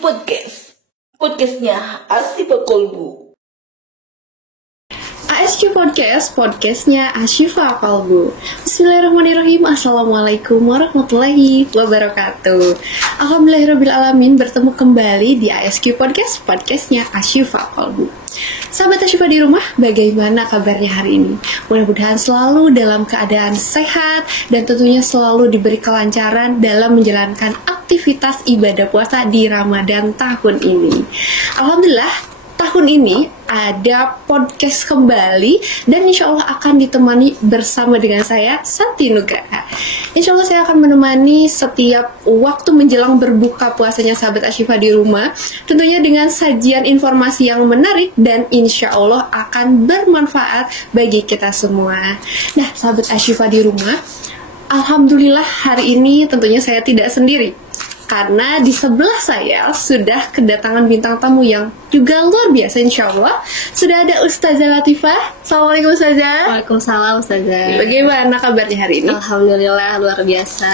Podcast. Podcastnya Asyifa Kolbu. ASQ Podcast, podcastnya Asyifa Kolbu. Bismillahirrahmanirrahim. Assalamualaikum warahmatullahi wabarakatuh. Alhamdulillahirrahmanirrahim, bertemu kembali di ASQ Podcast, podcastnya Asyifa Kolbu. Sahabat Asyifa di rumah, bagaimana kabarnya hari ini? Mudah-mudahan selalu dalam keadaan sehat dan tentunya selalu diberi kelancaran dalam menjalankan aktivitas ibadah puasa di Ramadan tahun ini. Alhamdulillah, tahun ini ada podcast kembali dan insya Allah akan ditemani bersama dengan saya, Santi Nugraha. Insya Allah saya akan menemani setiap waktu menjelang berbuka puasanya sahabat Asyifa di rumah, tentunya dengan sajian informasi yang menarik dan insya Allah akan bermanfaat bagi kita semua. Nah, sahabat Asyifa di rumah, alhamdulillah hari ini tentunya saya tidak sendiri, karena di sebelah saya sudah kedatangan bintang tamu yang juga luar biasa, insya Allah. Sudah ada Ustazah Latifah. Assalamualaikum Ustazah. Waalaikumsalam Ustazah. Bagaimana kabarnya hari ini? Alhamdulillah luar biasa.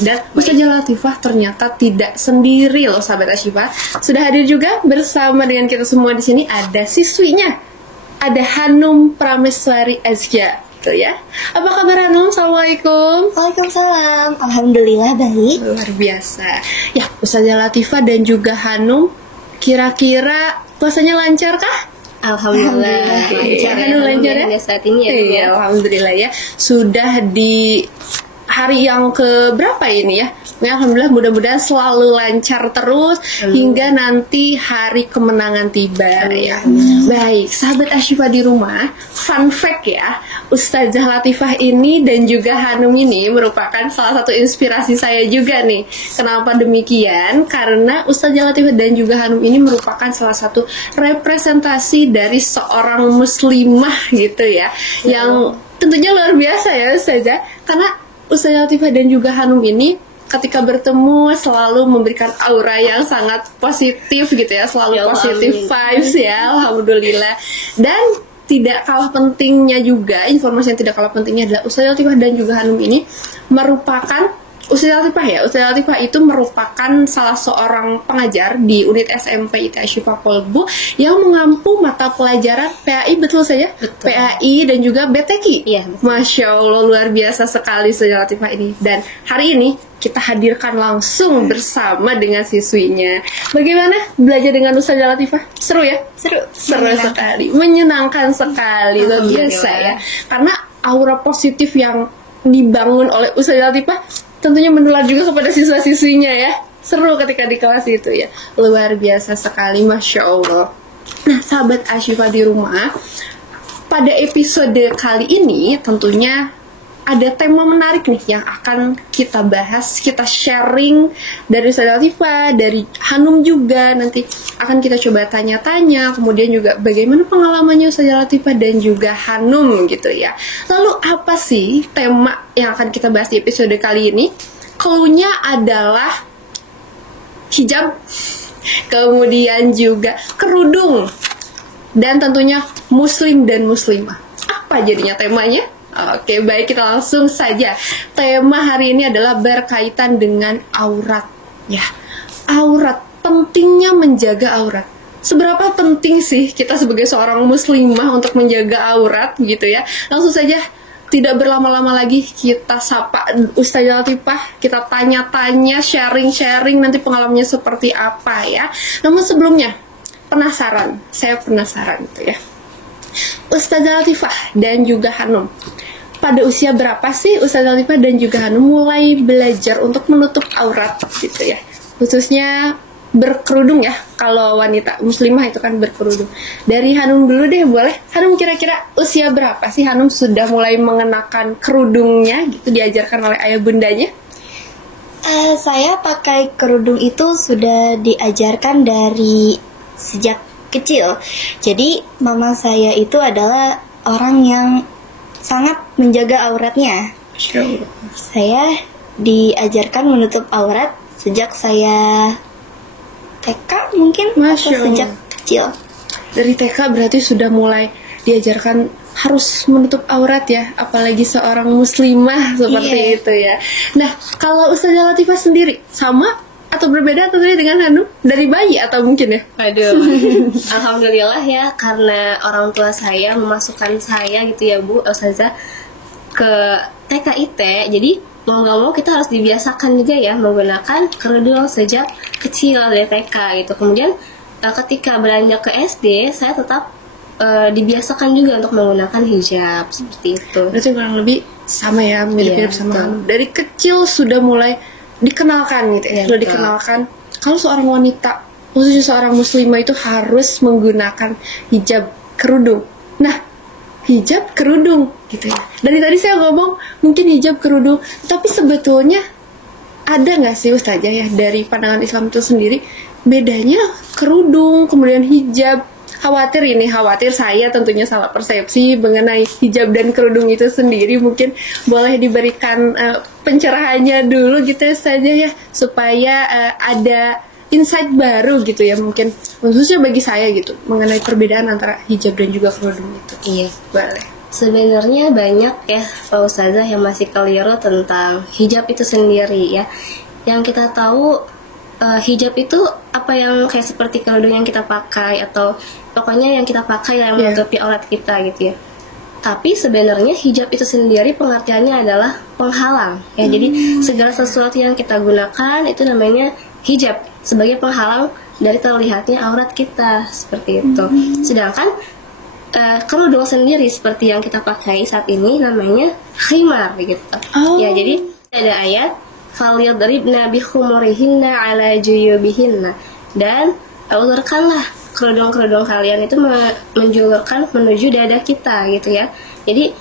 Dan Ustazah Latifah ternyata tidak sendiri loh sahabat Asyifa. Sudah hadir juga bersama dengan kita semua di sini ada siswinya. Ada Hanum Prameswari Azkia. Ya. Apa kabar Hanum? Assalamualaikum. Waalaikumsalam. Alhamdulillah baik. Luar biasa. Ya, Ustazah Latifah dan juga Hanum, kira-kira puasanya lancar kah? Alhamdulillah. Lancar, Hanum lancar ya? Saat ini ya. Iya, alhamdulillah ya. Sudah di hari yang ke berapa ini ya? Ya, alhamdulillah, mudah-mudahan selalu lancar terus hingga nanti hari kemenangan tiba ya. Baik, sahabat Asyifa di rumah, fun fact ya, Ustazah Latifah ini dan juga Hanum ini merupakan salah satu inspirasi saya juga nih. Kenapa demikian? Karena Ustazah Latifah dan juga Hanum ini merupakan salah satu representasi dari seorang muslimah gitu ya, yang tentunya luar biasa ya Ustazah. Karena Ustazah Latifah dan juga Hanum ini ketika bertemu selalu memberikan aura yang sangat positif gitu ya, selalu positif vibes ya, alhamdulillah. Dan tidak kalah pentingnya juga, informasi yang tidak kalah pentingnya adalah Ustazah Latifah dan juga Hanum ini merupakan Ustazah Latifah itu merupakan salah seorang pengajar di unit SMP IT Asyifa Kolbu yang mengampu mata pelajaran PAI, betul saja? Betul. PAI dan juga BTQ. Iya. Masya Allah, luar biasa sekali Ustazah Latifah ini. Dan hari ini kita hadirkan langsung bersama dengan siswinya. Bagaimana belajar dengan Ustazah Latifah? Seru ya? Seru sekali. Menyenangkan sekali, luar biasa ya. Karena aura positif yang dibangun oleh Ustazah Latifah tentunya menular juga kepada siswa-siswinya ya. Seru ketika di kelas itu ya. Luar biasa sekali, Masya Allah. Nah, sahabat Asyifa di rumah, pada episode kali ini tentunya ada tema menarik nih yang akan kita bahas, kita sharing dari Ustazah Latifah, dari Hanum juga. Nanti akan kita coba tanya-tanya, kemudian juga bagaimana pengalamannya Ustazah Latifah dan juga Hanum gitu ya. Lalu apa sih tema yang akan kita bahas di episode kali ini? Cluenya adalah hijab, kemudian juga kerudung, dan tentunya muslim dan muslimah. Apa jadinya temanya? Oke, baik, kita langsung saja. Tema hari ini adalah berkaitan dengan aurat ya. Aurat, pentingnya menjaga aurat. Seberapa penting sih kita sebagai seorang muslimah untuk menjaga aurat gitu ya. Langsung saja, tidak berlama-lama lagi, kita sapa Ustazah Latifah, kita tanya-tanya, sharing-sharing nanti pengalamannya seperti apa ya. Namun sebelumnya, saya penasaran gitu ya. Ustazah Latifah dan juga Hanum, pada usia berapa sih Ustazah Latifah dan juga Hanum mulai belajar untuk menutup aurat gitu ya? Khususnya berkerudung ya, kalau wanita muslimah itu kan berkerudung. Dari Hanum dulu deh, boleh? Hanum, kira-kira usia berapa sih Hanum sudah mulai mengenakan kerudungnya gitu, diajarkan oleh ayah bundanya? Saya pakai kerudung itu sudah diajarkan dari sejak kecil. Jadi mama saya itu adalah orang yang sangat menjaga auratnya. Saya diajarkan menutup aurat sejak saya TK mungkin, atau sejak kecil. Dari TK berarti sudah mulai diajarkan harus menutup aurat ya, apalagi seorang muslimah seperti itu ya. Nah, kalau Ustazah Latifah sendiri sama atau berbeda tentunya dengan Hanum dari bayi atau mungkin ya? Aduh, alhamdulillah ya, karena orang tua saya memasukkan saya gitu ya Bu Ustazah ke TKIT, jadi mau nggak mau kita harus dibiasakan juga ya menggunakan kerudung sejak kecil dari TK gitu. Kemudian ketika beranjak ke SD, saya tetap dibiasakan juga untuk menggunakan hijab seperti itu. Berarti kurang lebih sama ya, mirip-mirip Iya, sama betul. Hanum. Dari kecil sudah mulai dikenalkan gitu ya, Iya, sudah betul. dikenalkan kalau seorang wanita, khususnya seorang muslimah itu harus menggunakan hijab kerudung. Nah, hijab kerudung gitu ya. Dari tadi saya ngomong mungkin hijab kerudung, tapi sebetulnya ada nggak sih Ustazah ya dari pandangan Islam itu sendiri bedanya kerudung kemudian hijab? Khawatir saya tentunya salah persepsi mengenai hijab dan kerudung itu sendiri. Mungkin boleh diberikan pencerahannya dulu gitu saja ya, supaya ada insight baru gitu ya, mungkin khususnya bagi saya gitu mengenai perbedaan antara hijab dan juga kerudung itu. Iya. Boleh. Sebenarnya banyak ya Pak Ustazah yang masih keliru tentang hijab itu sendiri ya. Yang kita tahu hijab itu apa yang kayak seperti kerudung yang kita pakai, atau pokoknya yang kita pakai yang menutupi aurat kita gitu ya. Tapi sebenarnya hijab itu sendiri pengertiannya adalah penghalang ya. Jadi segala sesuatu yang kita gunakan itu namanya hijab sebagai penghalang dari terlihatnya aurat kita seperti itu. Sedangkan kerudung sendiri seperti yang kita pakai saat ini namanya khimar gitu. Ya, jadi ada ayat falyadribna bikhumurihinna ala juyubihinna, dan ulurkanlah kerudung-kerudung kalian itu menjulurkan menuju dada kita gitu ya. Jadi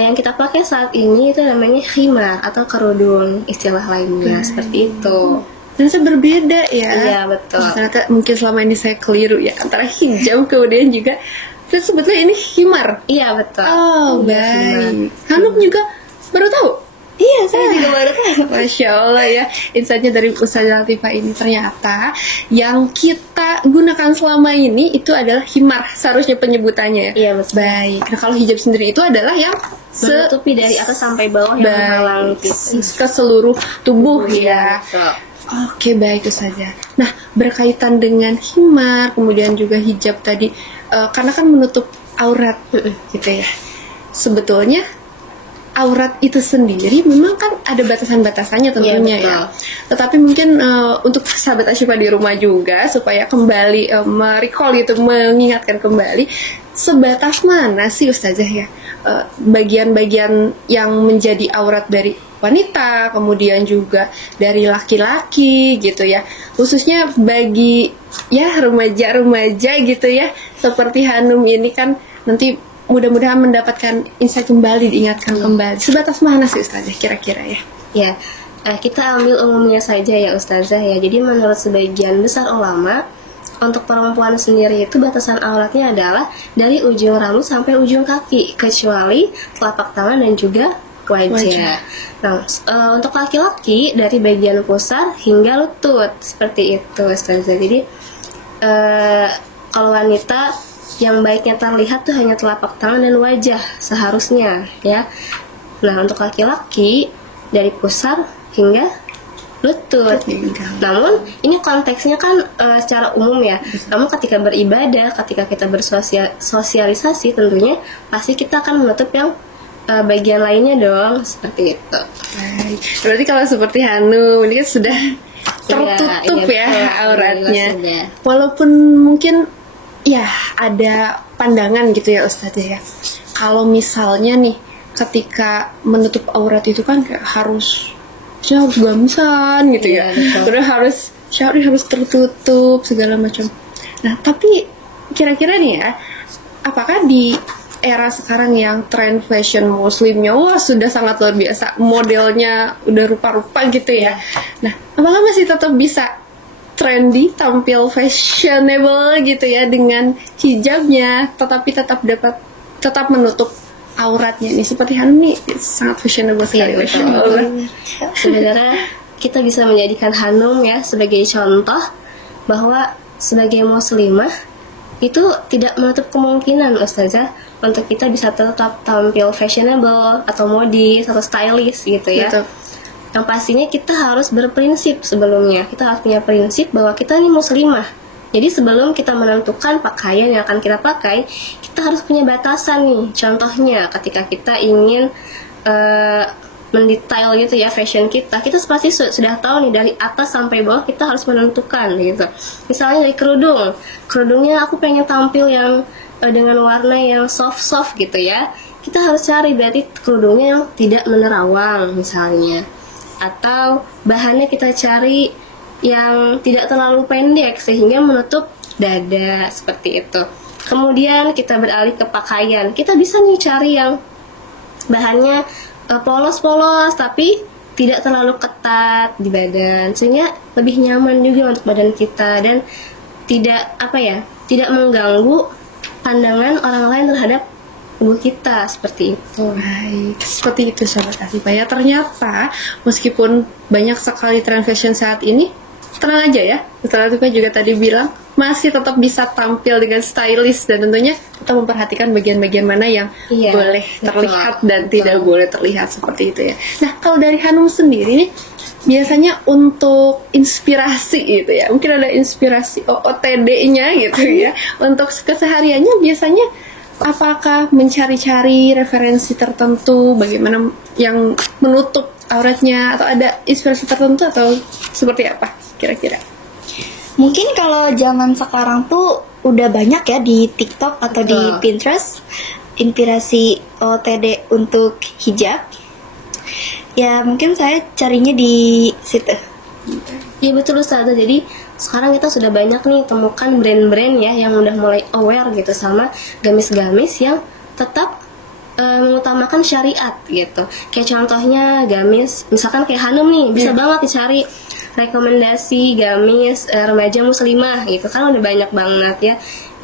yang kita pakai saat ini itu namanya khimar atau kerudung istilah lainnya seperti itu. Dan saya berbeda ya. Iya, betul. Ternyata mungkin selama ini saya keliru ya antara hijab kemudian juga dan sebetulnya ini khimar. Iya, betul. Oh, Iya, baik. Hanum juga baru tahu. Iya, saya juga baru tahu. Masya Allah ya, insightnya dari Ustazah Latifah ini ternyata yang kita gunakan selama ini itu adalah himar seharusnya penyebutannya. Iya, betul. Baik. Nah, kalau hijab sendiri itu adalah yang Menutupi dari atas sampai bawah yang menghalangi kita. ke seluruh tubuh ya. Betul. Oke, baik Ustazah. Nah, berkaitan dengan himar kemudian juga hijab tadi, karena kan menutup aurat gitu ya. Sebetulnya aurat itu sendiri memang kan ada batasan-batasannya tentunya ya. Tetapi mungkin untuk sahabat Asyifa di rumah juga supaya kembali merecall gitu, mengingatkan kembali sebatas mana sih Ustazah ya bagian-bagian yang menjadi aurat dari wanita, kemudian juga dari laki-laki gitu ya. Khususnya bagi ya remaja-remaja gitu ya. Seperti Hanum ini kan nanti mudah-mudahan mendapatkan insight kembali, diingatkan kembali. Sebatas mana sih Ustazah kira-kira ya? Ya, kita ambil umumnya saja ya Ustazah ya. Jadi menurut sebagian besar ulama, untuk perempuan sendiri itu batasan auratnya adalah dari ujung rambut sampai ujung kaki, kecuali telapak tangan dan juga wajah. Nah, untuk laki-laki dari bagian pusar hingga lutut seperti itu Ustazah. Jadi kalau wanita yang baiknya terlihat tuh hanya telapak tangan dan wajah seharusnya ya. Nah, untuk laki-laki dari pusar hingga lutut. Namun ini konteksnya kan secara umum ya. Namun ketika beribadah, ketika kita bersosialisasi tentunya pasti kita akan menutup yang bagian lainnya dong, seperti itu. Baik. Berarti kalau seperti Hanum ini kan sudah tertutup ya auratnya. Walaupun mungkin ya ada pandangan gitu ya Ustazah ya. Kalau misalnya nih ketika menutup aurat itu kan kayak harus gamsan gitu ya. Terus harus tertutup segala macam. Nah, tapi kira-kira nih ya, apakah di era sekarang yang tren fashion muslimnya sudah sangat luar biasa, modelnya udah rupa-rupa gitu ya. Nah, apakah masih tetap bisa trendy, tampil fashionable gitu ya dengan hijabnya, tetapi tetap menutup auratnya nih? Seperti Hanum nih sangat fashionable sekali. Sebenarnya kita bisa menjadikan Hanum ya sebagai contoh bahwa sebagai muslimah itu tidak menutup kemungkinan Ustazah untuk kita bisa tetap tampil fashionable atau modis atau stylish gitu ya. Yang pastinya kita harus berprinsip sebelumnya. Kita harus punya prinsip bahwa kita ini muslimah. Jadi sebelum kita menentukan pakaian yang akan kita pakai, kita harus punya batasan nih. Contohnya ketika kita ingin mendetail gitu ya fashion kita pasti sudah tahu nih dari atas sampai bawah kita harus menentukan gitu. Misalnya dari kerudungnya aku pengen tampil yang dengan warna yang soft gitu ya. Kita harus cari berarti kerudungnya yang tidak menerawang misalnya. Atau bahannya kita cari yang tidak terlalu pendek sehingga menutup dada seperti itu. Kemudian kita beralih ke pakaian. Kita bisa nih cari yang bahannya polos-polos tapi tidak terlalu ketat di badan sehingga lebih nyaman juga untuk badan kita dan tidak mengganggu pandangan orang lain terhadap tubuh kita seperti itu. Baik, seperti itu Sobat Asifah ya. Ternyata meskipun banyak sekali tren fashion saat ini, tenang aja ya, Sobat Asifah juga tadi bilang masih tetap bisa tampil dengan stylish dan tentunya kita memperhatikan bagian-bagian mana yang boleh terlihat dan tidak boleh terlihat seperti itu ya. Nah, kalau dari Hanum sendiri nih, biasanya untuk inspirasi gitu ya, mungkin ada inspirasi OOTD-nya gitu ya, untuk kesehariannya biasanya apakah mencari-cari referensi tertentu bagaimana yang menutup auratnya atau ada inspirasi tertentu atau seperti apa kira-kira? Mungkin kalau zaman sekarang tuh udah banyak ya di TikTok atau di Pinterest inspirasi OOTD untuk hijab. Ya mungkin saya carinya di situ. Iya betul Ustazah. Jadi sekarang kita sudah banyak nih temukan brand-brand ya yang udah mulai aware gitu sama gamis-gamis yang tetap mengutamakan syariat gitu. Kayak contohnya gamis, misalkan kayak Hanum nih bisa banget dicari rekomendasi gamis remaja muslimah gitu kan udah banyak banget ya.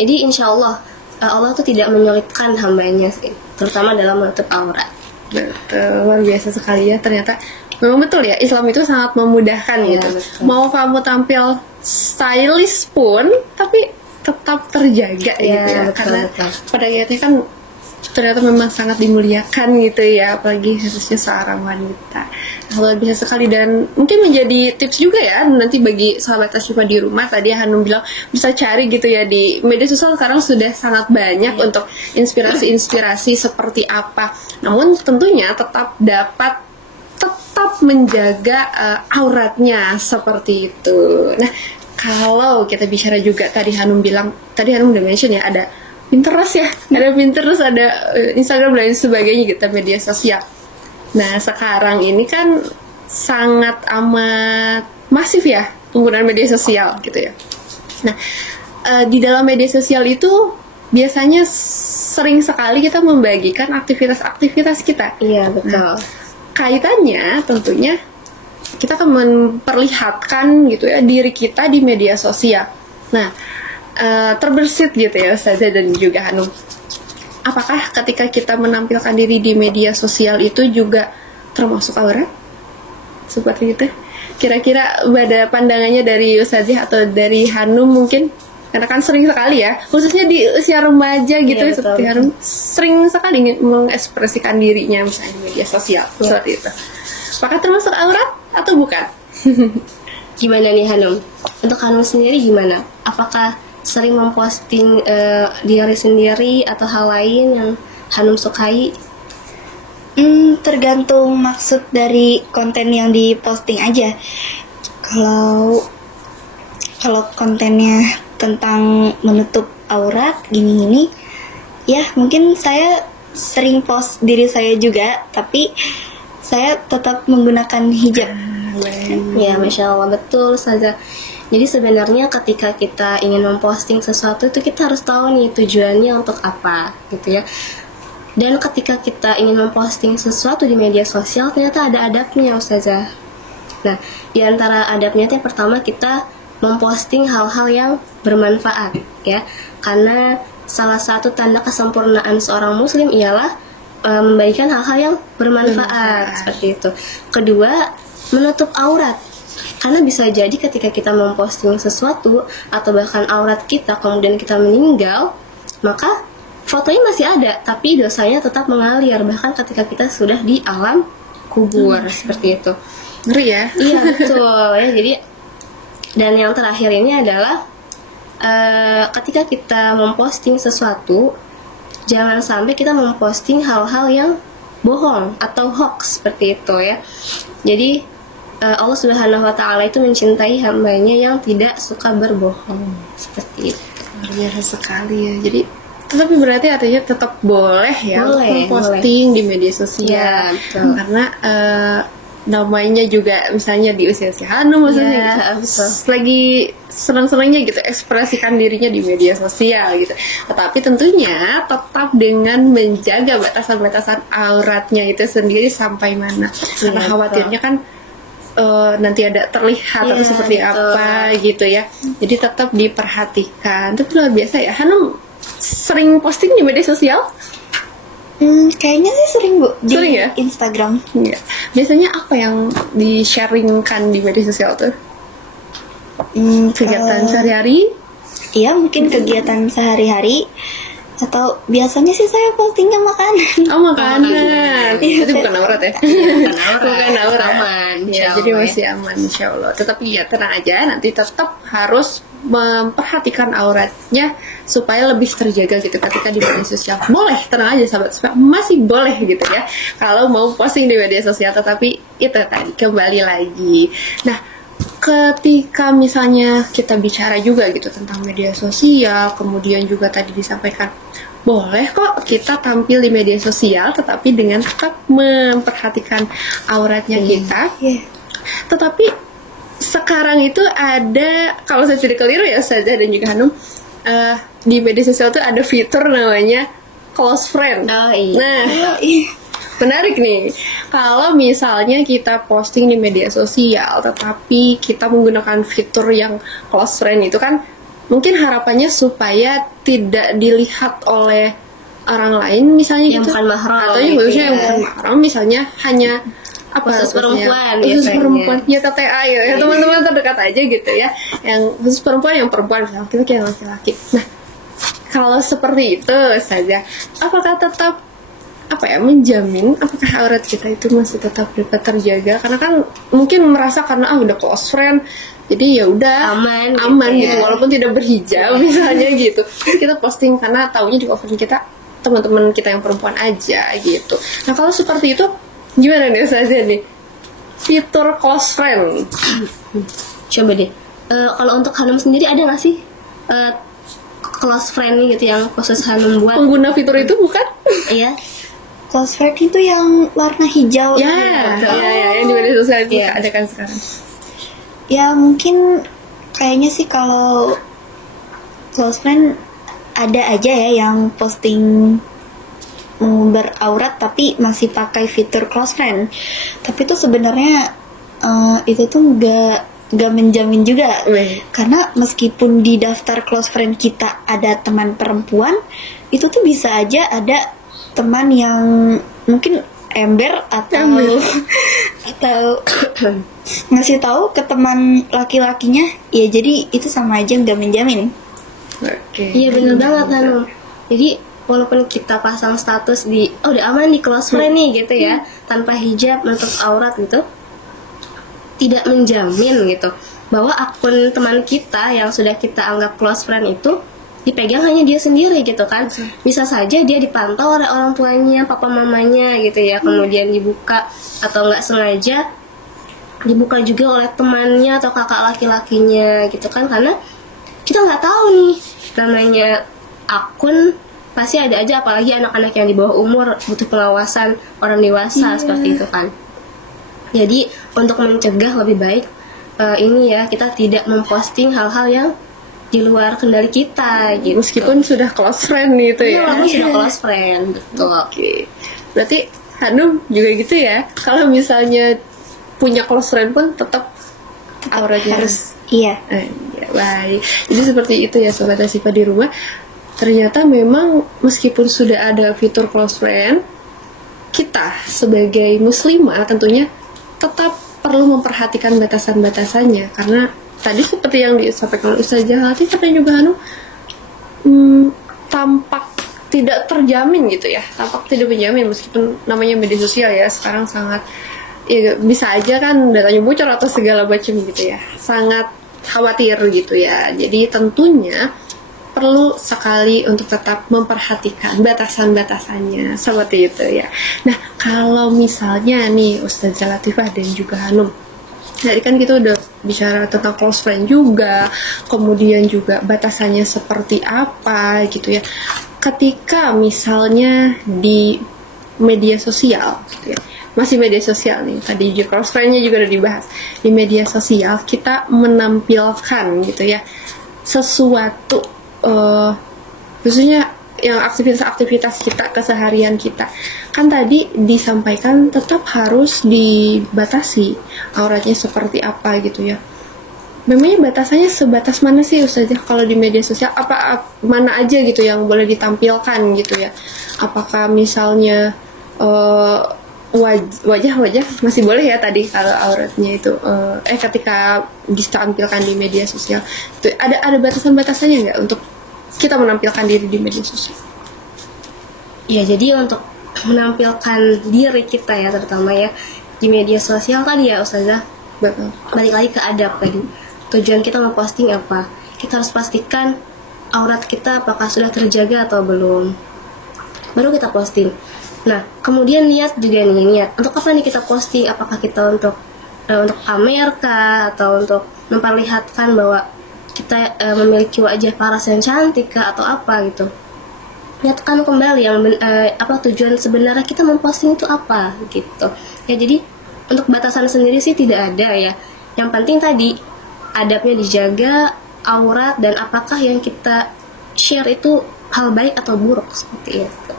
Jadi insya Allah Allah tuh tidak menyulitkan hambanya sih, terutama dalam menutup aurat. Luar biasa sekali ya, ternyata memang betul ya, Islam itu sangat memudahkan gitu. Betul. Mau kamu tampil stylish pun tapi tetap terjaga gitu ya, betul, karena betul. pada akhirnya kan ternyata memang sangat dimuliakan gitu ya, apalagi khususnya seorang wanita. Luar biasa sekali dan mungkin menjadi tips juga ya nanti bagi sahabat Asifah di rumah. Tadi Hanum bilang bisa cari gitu ya di media sosial, sekarang sudah sangat banyak untuk inspirasi-inspirasi seperti apa. Namun tentunya tetap menjaga auratnya seperti itu. Nah, kalau kita bicara juga tadi Hanum udah mention ya ada Pinterest ya, ada Pinterest, ada Instagram dan sebagainya gitu, media sosial. Nah, sekarang ini kan sangat amat masif ya penggunaan media sosial gitu ya. Nah, di dalam media sosial itu biasanya sering sekali kita membagikan aktivitas-aktivitas kita. Iya betul. Nah, kaitannya tentunya kita akan memperlihatkan gitu ya diri kita di media sosial. Nah, terbersit gitu ya Ustazah dan juga Hanum. Apakah ketika kita menampilkan diri di media sosial itu juga termasuk aurat? Seperti itu. Kira-kira ada pandangannya dari Ustazah atau dari Hanum mungkin? Karena kan sering sekali ya, khususnya di usia remaja gitu ya, seperti Hanum sering sekali mengekspresikan dirinya misalnya di media sosial seperti itu. Apakah termasuk aurat atau bukan? Gimana nih Hanum? Untuk Hanum sendiri gimana? Apakah sering memposting diri sendiri atau hal lain yang Hanum sukai? Tergantung maksud dari konten yang diposting aja. Kalau kontennya tentang menutup aurat gini-gini, ya mungkin saya sering post diri saya juga, tapi saya tetap menggunakan hijab. Ya, Masya Allah, betul saja. Jadi sebenarnya ketika kita ingin memposting sesuatu itu kita harus tahu nih tujuannya untuk apa gitu ya. Dan ketika kita ingin memposting sesuatu di media sosial ternyata ada adabnya Ustazah. Nah, di antara adabnya itu yang pertama kita memposting hal-hal yang bermanfaat ya. Karena salah satu tanda kesempurnaan seorang muslim ialah membagikan hal-hal yang bermanfaat seperti itu. Kedua, menutup aurat. Karena bisa jadi ketika kita memposting sesuatu atau bahkan aurat kita kemudian kita meninggal, maka fotonya masih ada tapi dosanya tetap mengalir bahkan ketika kita sudah di alam kubur seperti itu. Ngeri ya. Iya betul ya. Jadi dan yang terakhir ini adalah ketika kita memposting sesuatu, jangan sampai kita memposting hal-hal yang bohong atau hoax seperti itu ya. Jadi Allah Subhanahu wa taala itu mencintai hambanya yang tidak suka berbohong seperti itu. Luar biasa sekali ya. Jadi tapi berarti artinya tetap boleh ya Boleh, posting di media sosial. Ya, betul. Karena namanya juga misalnya di usia Hanum misalnya Ya, betul. lagi senang-senangnya gitu ekspresikan dirinya di media sosial gitu. Tetapi tentunya tetap dengan menjaga batasan-batasan auratnya itu sendiri sampai mana. Karena Iya, khawatirnya kan nanti ada terlihat Iya, atau seperti betul. apa gitu ya. Jadi tetap diperhatikan. Tapi luar biasa ya. Hanum sering posting di media sosial? Kayaknya sih sering Bu di Sering ya? Instagram. Iya. Biasanya apa yang di-sharingkan di media sosial tuh? Kegiatan sehari-hari? Iya, mungkin kegiatan sehari-hari, atau biasanya sih saya postingnya makanan. Oh, makanan. Iya, Itu bukan aurat ya? Bukan aurat. Aman, Ya, insya jadi Allah, ya. masih aman insya Allah. Tetapi ya tenang aja, nanti tetap harus memperhatikan auratnya supaya lebih terjaga gitu ketika di media sosial. Boleh, tenang aja sahabat, masih boleh gitu ya kalau mau posting di media sosial. Tetapi itu tadi kembali lagi. Nah, ketika misalnya kita bicara juga gitu tentang media sosial, kemudian juga tadi disampaikan boleh kok kita tampil di media sosial tetapi dengan tetap memperhatikan auratnya kita. Iya. Tetapi sekarang itu ada, kalau saya tidak keliru ya Ustazah dan juga Hanum, di media sosial itu ada fitur namanya close friend. Oh, iya. Nah, menarik nih. Kalau misalnya kita posting di media sosial, tetapi kita menggunakan fitur yang close friend itu kan, mungkin harapannya supaya tidak dilihat oleh orang lain misalnya Yang gitu. bukan mahram Atau yang gitu khususnya ya. yang bukan mahram, misalnya hanya Khusus perempuan khusus biasanya. perempuan ya TTA ya, teman-teman terdekat aja gitu ya, yang khusus perempuan yang perempuan, laki-laki yang laki-laki. Nah, kalau seperti itu saja, apakah tetap menjamin apakah aurat kita itu masih tetap dapat terjaga? Karena kan mungkin merasa karena udah close friend jadi ya udah Aman gitu gitu ya. walaupun tidak berhijab misalnya gitu. Kita posting karena taunya di close friend kita teman-teman kita yang perempuan aja gitu. Nah, kalau seperti itu gimana nih saja nih fitur close friend? Coba deh. Kalau untuk Hanum sendiri ada nggak sih close friend nih gitu yang khusus Hanum buat? Pengguna fitur itu bukan? Iya. Close friend itu yang warna hijau. Ya, yang di media sosial itu Iya. ada kan sekarang. Ya mungkin kayaknya sih kalau close friend ada aja ya yang posting beraurat tapi masih pakai fitur close friend. Tapi itu sebenarnya itu tuh nggak menjamin juga. Karena meskipun di daftar close friend kita ada teman perempuan, itu tuh bisa aja ada teman yang mungkin ember atau ngasih tahu ke teman laki-lakinya. Ya jadi itu sama aja nggak menjamin. Oke. Iya bener banget Hanum. Jadi walaupun kita pasang status di udah aman di close friend nih gitu ya, tanpa hijab menutup aurat gitu, tidak menjamin gitu bahwa akun teman kita yang sudah kita anggap close friend itu dipegang hanya dia sendiri gitu kan. Bisa saja dia dipantau oleh orang tuanya, papa mamanya gitu ya, kemudian dibuka atau nggak sengaja dibuka juga oleh temannya atau kakak laki-lakinya gitu kan. Karena kita nggak tahu nih, namanya akun pasti ada aja, apalagi anak-anak yang di bawah umur butuh pengawasan orang dewasa seperti itu kan. Jadi untuk mencegah lebih baik ini ya, kita tidak memposting hal-hal yang di luar kendali kita gitu. Meskipun sudah close friend gitu ya. Iya, walaupun sudah close friend, betul. Oke. Berarti Hanum juga gitu ya. Kalau misalnya punya close friend pun tetap auratnya harus. Iya. Ya, baik. Jadi seperti itu ya Sobat Asifa di rumah. Ternyata memang meskipun sudah ada fitur close friend, kita sebagai muslimah tentunya tetap perlu memperhatikan batasan-batasannya. Karena tadi seperti yang disampaikan oleh Ustazah Latif dan juga Hanum, tampak tidak terjamin gitu ya, tampak tidak menjamin meskipun namanya media sosial ya sekarang sangat ya bisa aja kan datanya bocor atau segala macam gitu ya, sangat khawatir gitu ya. Jadi tentunya perlu sekali untuk tetap memperhatikan batasan-batasannya seperti itu ya. Nah, kalau misalnya nih Ustazah Latifah dan juga Hanum, tadi kan kita udah bicara tentang close friend juga, kemudian juga batasannya seperti apa gitu ya. Ketika misalnya di media sosial gitu ya, masih media sosial nih, tadi juga close friend-nya juga udah dibahas. Di media sosial kita menampilkan gitu ya sesuatu, khususnya yang aktivitas-aktivitas kita, keseharian kita. Kan tadi disampaikan tetap harus dibatasi auratnya seperti apa gitu ya. Memangnya batasannya sebatas mana sih Ustazah kalau di media sosial? Mana aja gitu yang boleh ditampilkan gitu ya? Apakah misalnya wajah masih boleh ya tadi kalau auratnya itu ketika ditampilkan di media sosial itu ada batasan-batasannya nggak untuk kita menampilkan diri di media sosial? Ya, jadi untuk menampilkan diri kita ya, terutama ya di media sosial tadi ya Ustazah, Betul. balik lagi ke adab tadi. Tujuan kita memposting apa? Kita harus pastikan aurat kita apakah sudah terjaga atau belum, baru kita posting. Nah, kemudian niat juga nih, niat untuk apa nih kita posting? Apakah kita untuk pamer kah, atau untuk memperlihatkan bahwa kita memiliki wajah paras yang cantik kah, atau apa gitu? Nyatakan kembali yang tujuan sebenarnya kita memposting itu apa gitu. Ya, jadi untuk batasan sendiri sih tidak ada ya. Yang penting tadi adabnya dijaga, aurat, dan apakah yang kita share itu hal baik atau buruk seperti itu.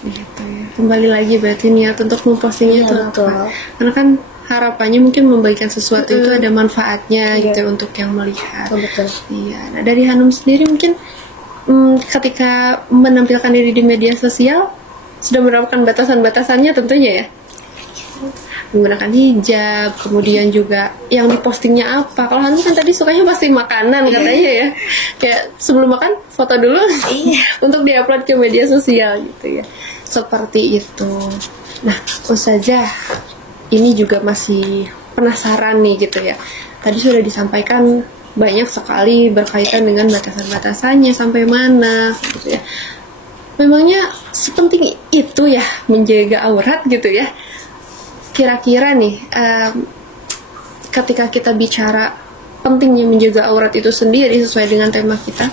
Gitu ya. Kembali lagi berarti niat untuk mempostingnya itu betul. apa? Karena kan harapannya mungkin membagikan sesuatu itu ada manfaatnya gitu untuk yang melihat. Betul. Iya. Nah, dari Hanum sendiri mungkin ketika menampilkan diri di media sosial sudah menerapkan batasan-batasannya tentunya ya. Menggunakan hijab, kemudian juga yang dipostingnya apa. Kalau Hanum kan tadi sukanya posting makanan katanya ya. Kayak sebelum makan foto dulu untuk diupload ke media sosial gitu ya. Seperti itu. Nah, Ustazah ini juga masih penasaran nih gitu ya. Tadi sudah disampaikan banyak sekali berkaitan dengan batasan-batasannya sampai mana gitu ya. Memangnya sepenting itu ya menjaga aurat gitu ya. Kira-kira nih ketika kita bicara pentingnya menjaga aurat itu sendiri sesuai dengan tema kita,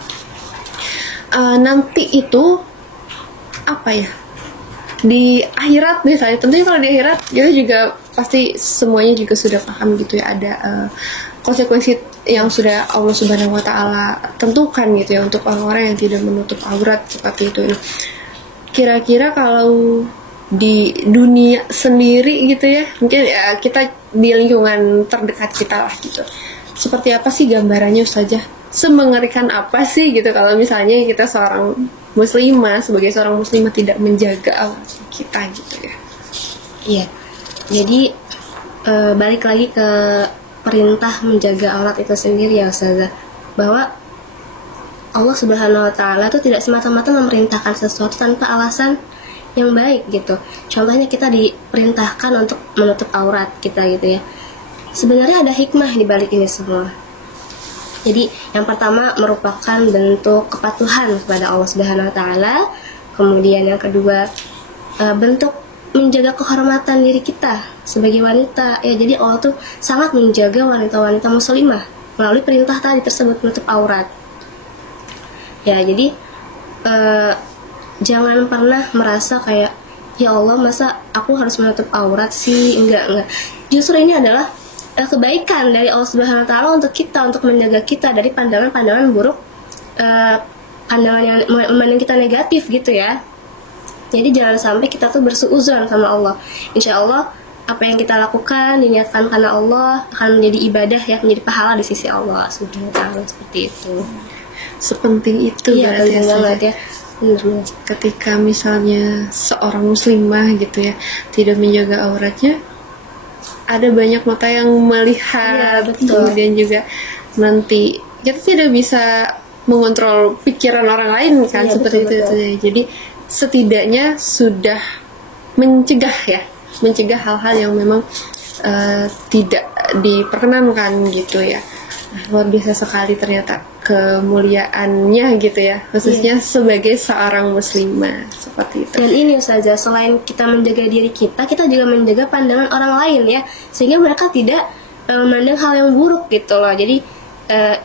nanti itu apa ya? Di akhirat misalnya, tentunya kalau di akhirat kita juga pasti semuanya juga sudah paham gitu ya, ada konsekuensi yang sudah Allah Subhanahu wa Ta'ala tentukan gitu ya untuk orang-orang yang tidak menutup aurat seperti itu. Nah, kira-kira kalau di dunia sendiri gitu ya, mungkin ya kita di lingkungan terdekat kita lah gitu, seperti apa sih gambarannya Ustazah? Semengerikan apa sih gitu kalau misalnya kita seorang muslimah, sebagai seorang muslimah tidak menjaga aurat kita gitu ya? Iya, jadi balik lagi ke perintah menjaga aurat itu sendiri ya Ustazah, bahwa Allah Subhanahu wa Ta'ala itu tidak semata-mata memerintahkan sesuatu tanpa alasan yang baik gitu. Contohnya kita diperintahkan untuk menutup aurat kita gitu ya. Sebenarnya ada hikmah di balik ini semua. Jadi yang pertama merupakan bentuk kepatuhan kepada Allah Subhanahu wa Ta'ala. Kemudian yang kedua bentuk menjaga kehormatan diri kita sebagai wanita ya. Jadi Allah tuh sangat menjaga wanita-wanita muslimah melalui perintah tadi tersebut menutup aurat ya. Jadi jangan pernah merasa kayak ya Allah masa aku harus menutup aurat sih. Enggak. Justru ini adalah kebaikan dari Allah Subhanahu wa Ta'ala untuk kita, untuk menjaga kita dari pandangan-pandangan buruk, pandangan yang memandang kita negatif gitu ya. Jadi jangan sampai kita tuh bersuuzon sama Allah. Insya Allah apa yang kita lakukan diniatkan karena Allah akan menjadi ibadah ya, menjadi pahala di sisi Allah Subhanahu wa Ta'ala, seperti itu. Sepenting itu ya, berarti banget ya. Benar. Ketika misalnya seorang muslimah gitu ya tidak menjaga auratnya, ada banyak mata yang melihat, kemudian juga nanti kita tidak bisa mengontrol pikiran orang lain kan, seperti itu. Jadi setidaknya sudah mencegah ya mencegah hal-hal yang memang tidak diperkenankan gitu ya. Nah, luar biasa sekali ternyata kemuliaannya gitu ya, khususnya sebagai seorang muslimah seperti itu. Dan ini Ustazah, selain kita menjaga diri kita juga menjaga pandangan orang lain ya, sehingga mereka tidak memandang hal yang buruk gitu loh. Jadi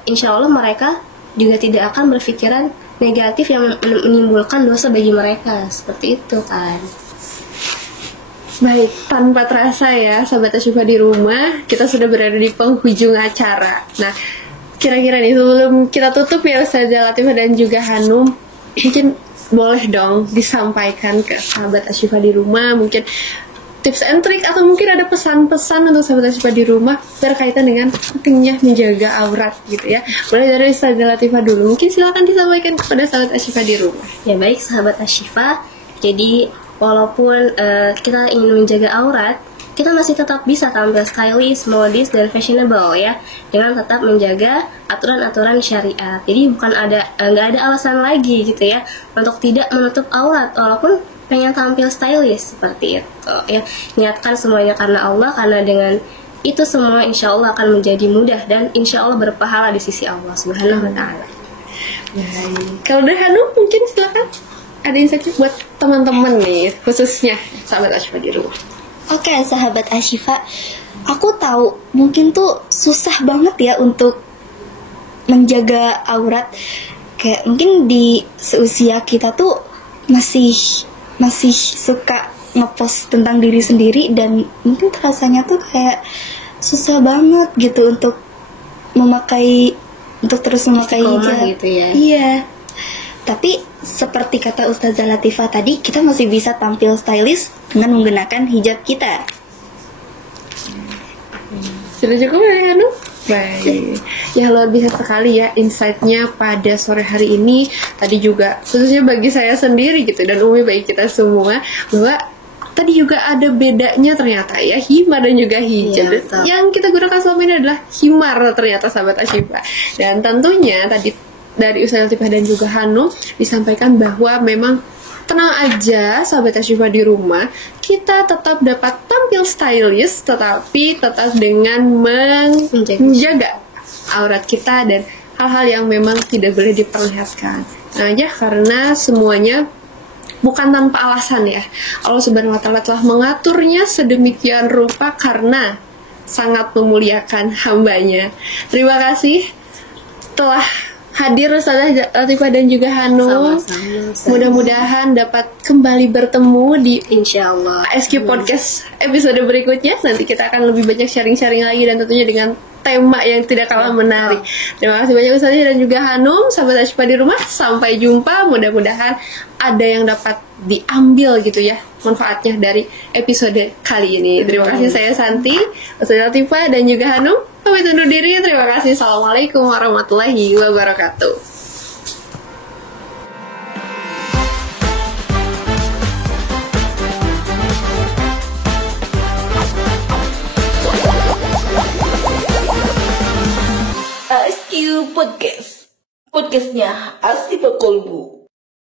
insya Allah mereka juga tidak akan berpikiran negatif yang menimbulkan dosa bagi mereka, seperti itu kan. Baik, tanpa terasa ya sahabat Asyifa di rumah, kita sudah berada di penghujung acara. Nah, kira-kira nih sebelum kita tutup ya Ustazah Latifah dan juga Hanum, mungkin boleh dong disampaikan ke sahabat Asyifa di rumah, mungkin tips and trick atau mungkin ada pesan-pesan untuk sahabat Asyifa di rumah berkaitan dengan pentingnya menjaga aurat gitu ya. Mulai dari Ustazah Latifah dulu, mungkin silakan disampaikan kepada sahabat Asyifa di rumah. Ya baik sahabat Asyifa, jadi walaupun kita ingin menjaga aurat, kita masih tetap bisa tampil stylish, modis, dan fashionable ya, dengan tetap menjaga aturan-aturan syariat. Jadi nggak ada alasan lagi gitu ya untuk tidak menutup aurat walaupun pengen tampil stylish seperti itu ya. Niatkan semuanya karena Allah, karena dengan itu semua insya Allah akan menjadi mudah dan insya Allah berpahala di sisi Allah Subhanahu wa Ta'ala. Kalau dari Hanum mungkin silakan. Ada insight buat teman-teman nih, khususnya sahabat Asyifa di rumah. Oke, sahabat Asyifa, aku tahu mungkin tuh susah banget ya untuk menjaga aurat. Kayak mungkin di seusia kita tuh masih suka ngepost tentang diri sendiri, dan mungkin rasanya tuh kayak susah banget gitu untuk terus memakai hijab gitu ya. Iya. Tapi seperti kata Ustazah Latifah tadi, kita masih bisa tampil stylish dengan menggunakan hijab kita. Sudah cukup ya Hanum? Baik, ya luar biasa sekali ya insight-nya pada sore hari ini. Tadi juga khususnya bagi saya sendiri gitu, dan umumnya bagi kita semua, bahwa tadi juga ada bedanya ternyata ya, himar dan juga hijab. Yang kita gunakan selama ini adalah himar ternyata sahabat Asyifa. Dan tentunya tadi dari Ustazah Latifah dan juga Hanum disampaikan bahwa memang tenang aja sahabat Asyifa di rumah, kita tetap dapat tampil stylish tetapi tetap dengan menjaga aurat kita dan hal-hal yang memang tidak boleh diperlihatkan. Nah ya, karena semuanya bukan tanpa alasan ya. Allah Subhanahu wa Ta'ala telah mengaturnya sedemikian rupa karena sangat memuliakan hambanya. Terima kasih telah hadir Ustazah Latifah dan juga Hanum. Mudah-mudahan dapat kembali bertemu di Insyaallah ASQ Podcast episode berikutnya. Nanti kita akan lebih banyak sharing-sharing lagi dan tentunya dengan tema yang tidak kalah menarik. Terima kasih banyak Ustazah dan juga Hanum. Sahabat Asyifa di rumah, sampai jumpa. Mudah-mudahan ada yang dapat diambil gitu ya manfaatnya dari episode kali ini. Terima kasih, saya Santi, Ustazah Latifah dan juga Hanum. Pamit undur diri. Terima kasih. Assalamualaikum warahmatullahi wabarakatuh. ASQ Podcast. Podcastnya Asyifa Kolbu.